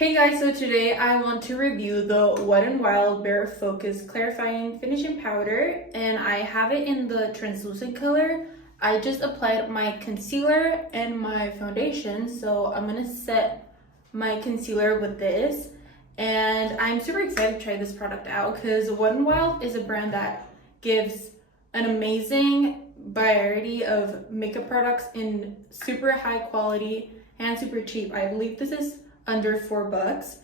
Hey guys, so today I want to review the Wet n Wild Bare Focus Clarifying Finishing Powder, and I have it in the translucent color. I just applied my concealer and my foundation, so I'm gonna set my concealer with this. And I'm super excited to try this product out because Wet n Wild is a brand that gives an amazing variety of makeup products in super high quality and super cheap. I believe this is under $4,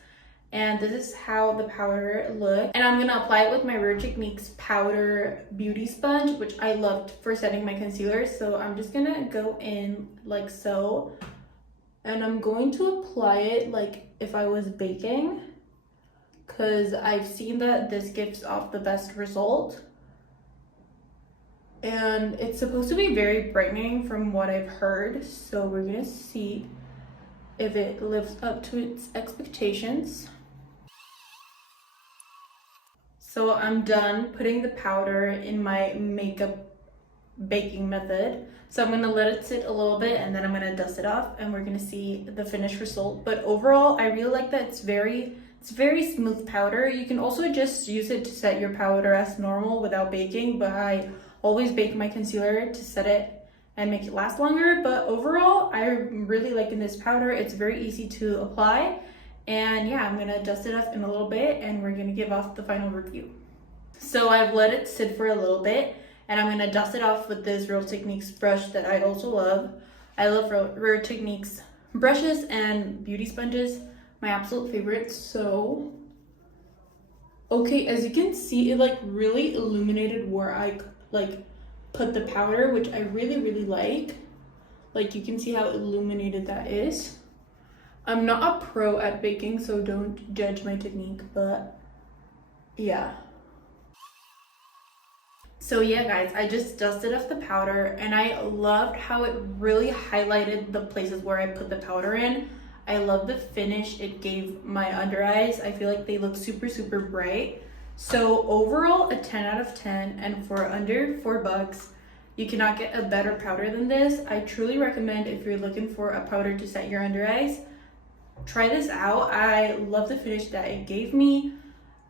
and this is how the powder looks. And I'm gonna apply it with my Rare Techniques powder beauty sponge, which I loved for setting my concealer. So I'm just gonna go in like so, and I'm going to apply it like if I was baking, because I've seen that this gives off the best result. And it's supposed to be very brightening from what I've heard, so we're gonna see if it lives up to its expectations. So I'm done putting the powder in my makeup baking method. So I'm gonna let it sit a little bit and then I'm gonna dust it off and we're gonna see the finished result. But overall, I really like that it's very smooth powder. You can also just use it to set your powder as normal without baking, but I always bake my concealer to set it and make it last longer. But overall, I'm really liking this powder. It's very easy to apply. And yeah, I'm gonna dust it off in a little bit and we're gonna give off the final review. So I've let it sit for a little bit and I'm gonna dust it off with this Rare Techniques brush that I also love. I love Rare Techniques brushes and beauty sponges, my absolute favorites. So, okay, as you can see, it like really illuminated where I put the powder, which I really like. Like, you can see how illuminated that is. I'm not a pro at baking, so don't judge my technique, but yeah. So yeah guys, I just dusted off the powder and I loved how it really highlighted the places where I put the powder in. I love the finish it gave my under eyes. I feel like they look super bright. So overall, a 10 out of 10, and for under $4, you cannot get a better powder than this. I truly recommend if you're looking for a powder to set your under eyes, try this out. I love the finish that it gave me.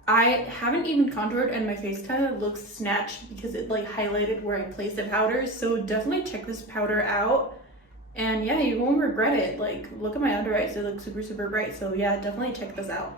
I haven't even contoured and my face kind of looks snatched because it like highlighted where I placed the powder. So definitely check this powder out. And yeah, you won't regret it. Like, look at my under eyes, they look super bright. So yeah, definitely check this out.